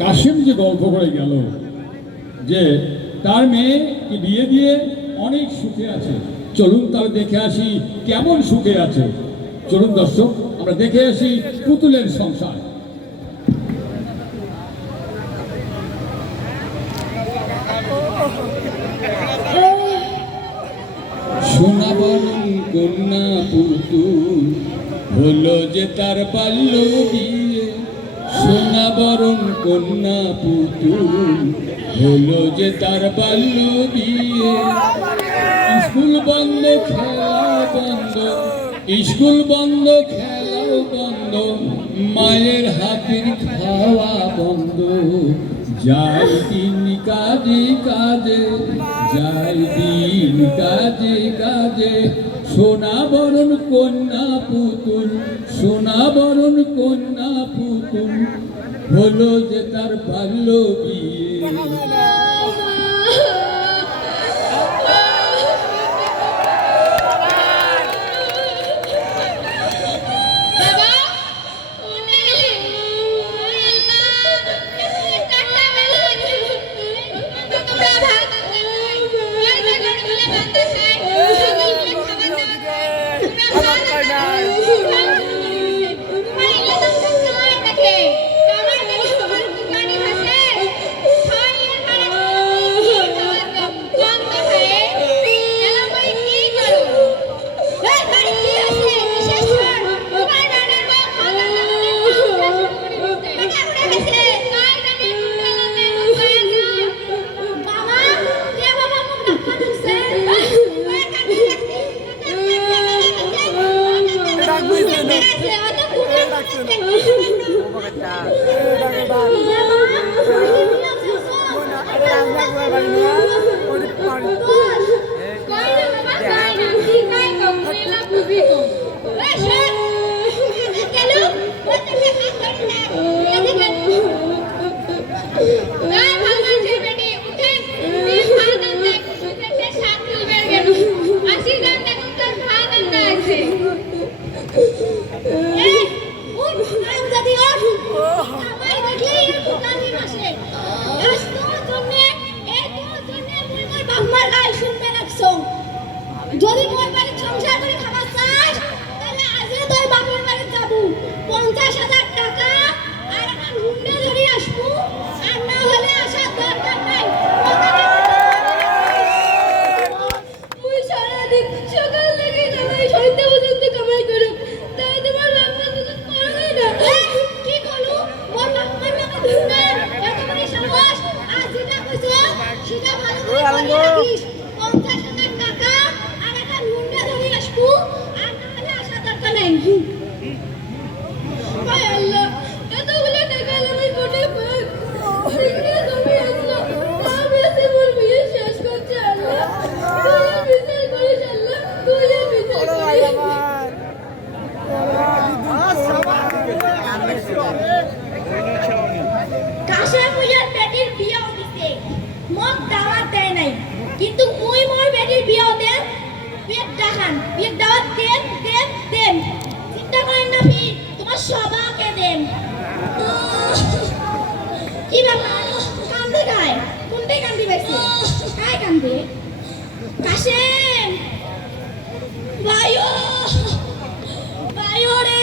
কাশিম যে গল্প করে গেল যে তার মেয়ে কি বিয়ে দিয়ে অনেক সুখে আছে, চলুন তাহলে দেখে আসি কেমন সুখে আছে। চলুন দর্শক, আমরা দেখে আসি পুতুলের সংসার। সোনাবরণ কন্যা পুতুল হলো যে তার বাল্য বিয়ে, সোনাবরণ কন্যা পুতুল হলো যে তার বাল্য বিয়ে। স্কুল বন্ধ খেলা বন্ধ, স্কুল বন্ধ খেলাও বন্ধ, মায়ের হাতের খাওয়া বন্ধ। যাই দিন কাজে কাজে, যাই দিন কাজে কাজে, সোনাবরণ কন্যা পুতুল, সোনাবরণ কন্যা পুতুল হলো যে তার বাল্য বিয়ে। যদি মোর বাড়ি সংসার করে খাবার চাস তাহলে আজকে তোর বাপের বাড়ি যাবো, 50,000 টাকা আর একটা হুন্ডা ধরে আসবো, আর না হলে আসার দরকার নাই। মুই সারাদিন সকাল থেকে কামাই সন্ধ্যা পর্যন্ত কামাই করো, তাই তোমার বাবা কিছু করে না। কি করলো মোর বাপের বাবা ধুনা এত বড় সাহস, আজ যেটা কইছো সেটা ভালো করে বলি রাখিস। 50,000 টাকা আর একটা হুন্ডা ধরে আসবো, আর না হলে আসার দরকার নাই। হায় আল্লাহ, এতগুলো টাকা আমি কোটে পাই? সিংহে জমি আসলো, আমি এসে মোর বিয়ে শেষ করছি। আল্লাহ তুই বিচার করিস, আল্লাহ তুই বিচার করিস। কাশেম মুইয়ার বেটির বিয়ে হইছে, মোক দাওয়াত দেয় নাই, কিন্তু মুই মোর বেটির বিয়ে দেন, বিয়ের দেখান, বিয়ের দাওয়াত দেন দেন দেন। চিন্তা করেন না ফির, তোমার সবাকে দেন। কি ব্যাপার, কান্দে গায় কোনটাই কান্দি বেশি, কায় কান্দে? কাশেম ভাইও ভাইও রে,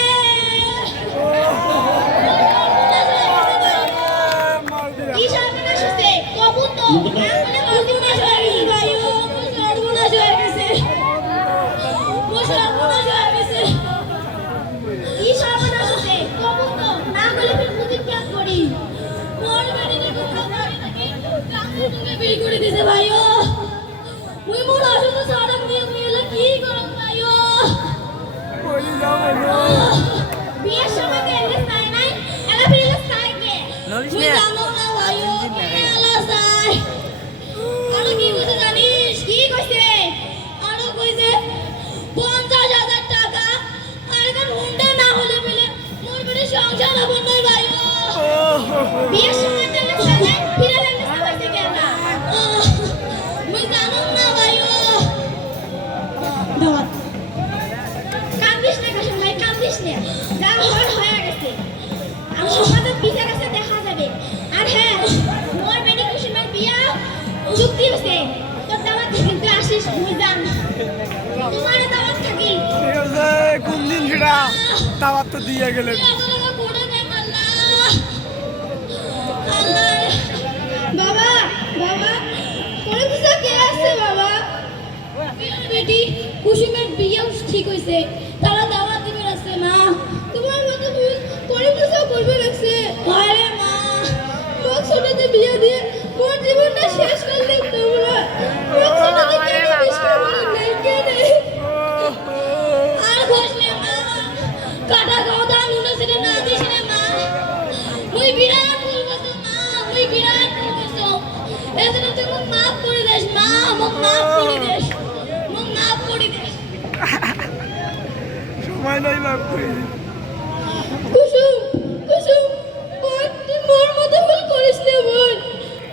কি সর্বনাশ হইছে? কবুতর না বলে সর্বনাশ হয়ে গেছে ভাইও, সর্বনাশ হয়ে গেছে, সর্বনাশ হয়ে গেছে। কি সর্বনাশ হইছে? কবুতর না বলে ফির মুদি ক্যাপ করি, মোর বাড়িতে কোথাও বাড়ি থেকে কান্দে তুমি বিয়ে করে দিছে ভাইও। মুই মোর অসুস্থ সারা নিয়ে মিলে কি করব ভাইও? বিয়ের সময় কেন চাই নাই, এলা ফিরে চাই কে? তুই জানো না ভাইও, এলা চাই। আরো কি কইছে জানিস? কি কইছে? আরো কইছে 50,000 টাকা আর একটা হুন্ডা না হলে বলে মোর বাড়ি সংসার হবে না ভাইও। বিয়ের সময় কেন চাই নাই, ফিরে লেনে চাইছে কেন? মুই জানো না ভাইও। দাওয়াত কান্দিস না কাশেম ভাই, কান্দিস না, যা হয়ে গেছে। আমি সমাজের পিঠে কাছে দেখা যাবে, দিয়ে গেলেন। বাবা বাবা পরে বুঝা কে আছে বাবা বেটি কুসুমের বিয়ে ঠিক হইছে তারা দাওয়াত দিবে আছে মা তোমার মতো ভুল পরে বুঝা করবে লাগছে আরে মা মোক ছোটতে বিয়ে দিয়ে মোর জীবনটা শেষ করলে তোমরা মোক ছোটতে বিয়ে শেষ করলে লেগে দে আর ঘষলে মা কাটা গাওদা নুন সেটা না দিস রে মা মুই বিরাট ভুল করছি মা মুই বিরাট ভুল করছি এজন্য তুই মোক মাফ করে দেস মা মোক মাফ করে দেস মোক মাফ করে দেস সময় নাই মাফ করে দিন। কুসুম কুসুম বোন তুই মোর মতো ভুল করিস না বোন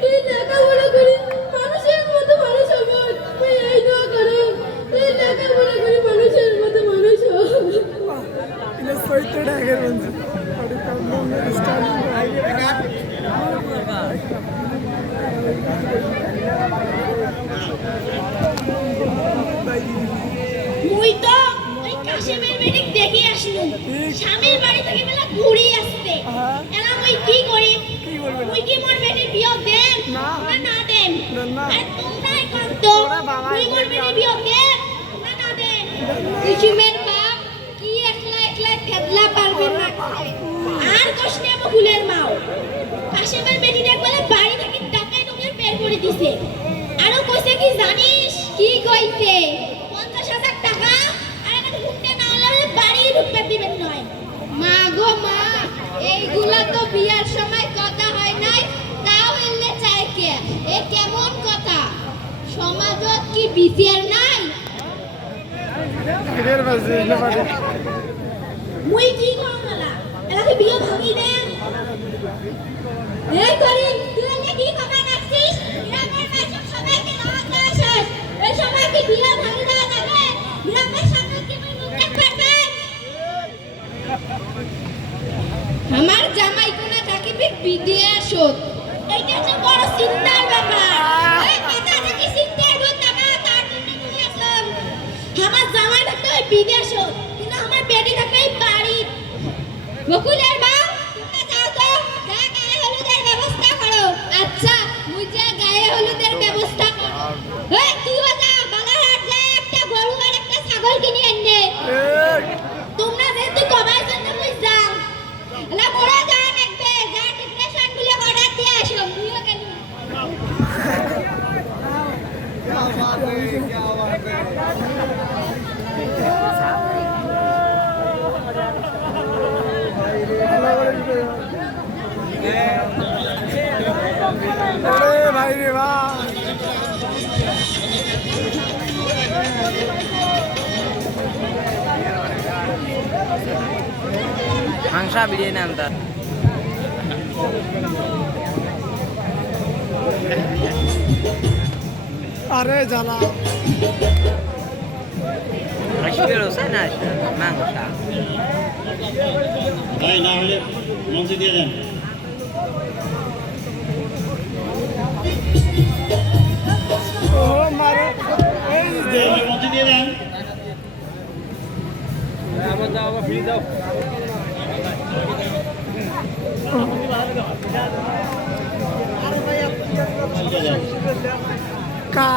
তুই লেখাপড়া করিস মানুষের মতো মানুষ হ বোন তুই এই দোয়া করো তুই লেখাপড়া করি মানুষের মতো মানুষ হ এটা সইতে ডাকে বন্ধু আরে কাম স্টাইল মুই তো ওই কাশেমের মেয়েকে দেখে আসলুম স্বামীর বাড়ি থেকে বেলা ঘুরি আসতে এলা মুই কি করি কি করবে মুই কি মোর বেটির বিয়ে দেন না। না দেন না। আর তোমরাই কাঁদতো ওরা বাবা মুই মোর বিয়ে বেটির বিয়ে দেন না দেন কুসুমের বাপ কি একলা একলা খেদলা পারবে না আর কষ্ট নেব ফুলের মাও কাশেমের বেটিটা বলে বাড়ি থেকে টাকায় ঢুকে বের করে দিছে আরো কইছে কি জানিস কি কইছে 50,000 টাকা আর এটা ঢুকতে না হলে বাড়ি ঢুকতে দিবেন নয় মা গো মা এইগুলা তো বিয়ার সময় কথা হয় নাই তাও এলে চাই কে এ কেমন কথা সমাজত কি বিচার নাই এর বাজে না বাজে মুই কি করলা এলাকে বিয়ে ভাঙি দেন এই করি তুই এনে কি কথা রাখছিস গ্রামের মানুষ সবাইকে দাওয়াত দেওয়া শেষ এই সময় কি বিয়ে ভাঙি দেওয়া যাবে গ্রামের সামনে কি মুই মুখ দেখতে আমার জামাই কোনা থাকিবে বিদেশত এইটা যে বড় চিন্তার ব্যাপার এই কথা কি চিন্তার কথা না তার জন্য মুই আসলাম আমার জামাই থাকতে ওই বিদেশত কিন্তু আমার বেটি থাকতে এই বাড়ি বকুলের মা তোমরা যাও তো যা গায়ে হলুদের ব্যবস্থা করো আচ্ছা মুই যা গায়ে হলুদের ব্যবস্থা করো এই তুইও যা বালাহাট যা একটা গরু আর একটা ছাগল কিনে এনে তোমরা যেহেতু কবার জন্য মুই যাও এলা বড় যা দেখবে যা ডিপ্রেশন গুলো অর্ডার দিয়ে আসো মুইও কেন ওরে ভাই রে ভাই মাংসা বিরিয়ানি আনতা আরে জ্বালা আসবে রোসা না মাংসা ভাই না হলে মঞ্চে দিয়ে দেন ও মারে এই যে মঞ্চে দিয়ে দেন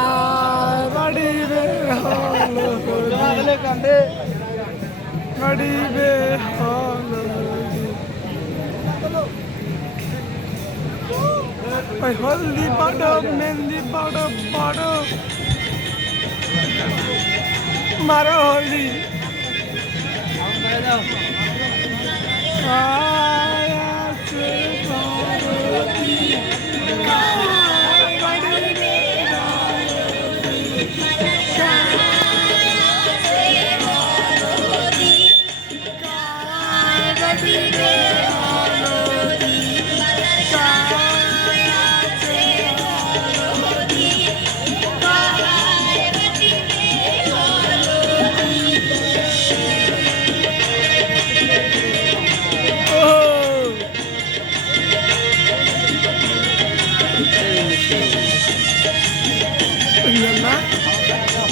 কাবাড়ি বে হলো কান্দে কাবাড়ি বে হলো ওই হলদি পাড়ো মেহেন্দি পাড়ো পাড়ো মারো হলদি আয়াছে পার্বতী কাবাড়ি বে না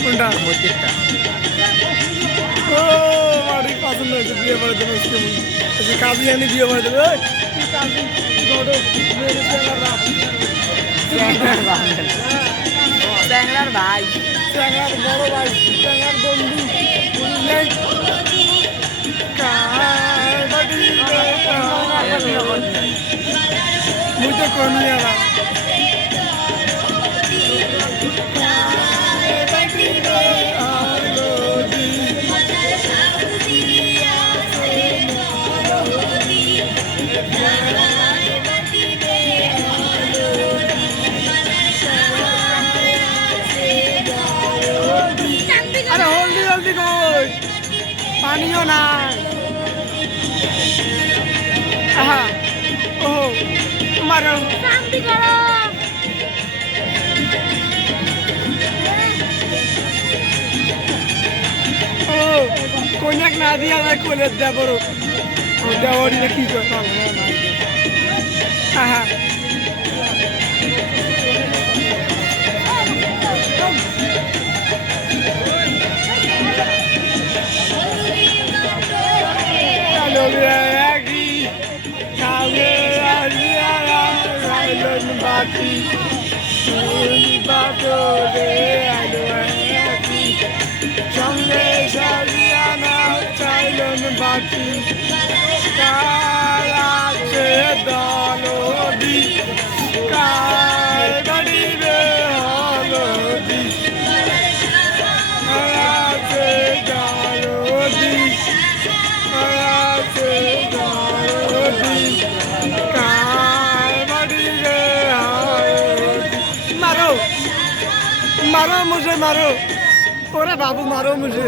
কোনটা মধ্যেটা ও বাড়ি পাশে পছন্দ হয়েছে বিয়ে করে দেবো কাজী আনি বিয়ে করে দেবে চ্যাংড়ার ভাই চ্যাংড়ার বড় ভাই চ্যাংড়ার বন্ধু নেই মুই তো কমি আলা আরে হলদি হলদি কই পানিও নাই আহা ও মারো শান্তি করো ও কন্যাক না দিয়া না কোলে দেবরো ও দেওয়ারি না কি কথা আহা Hello, Aggie. Bati, bato de Aggie. Chonge Shaliana, Thailand Bati. Kala che dalodi, kai badi be halodi. Kala che dalodi. मारो मारो मुझे मारो अरे बाबू मारो मुझे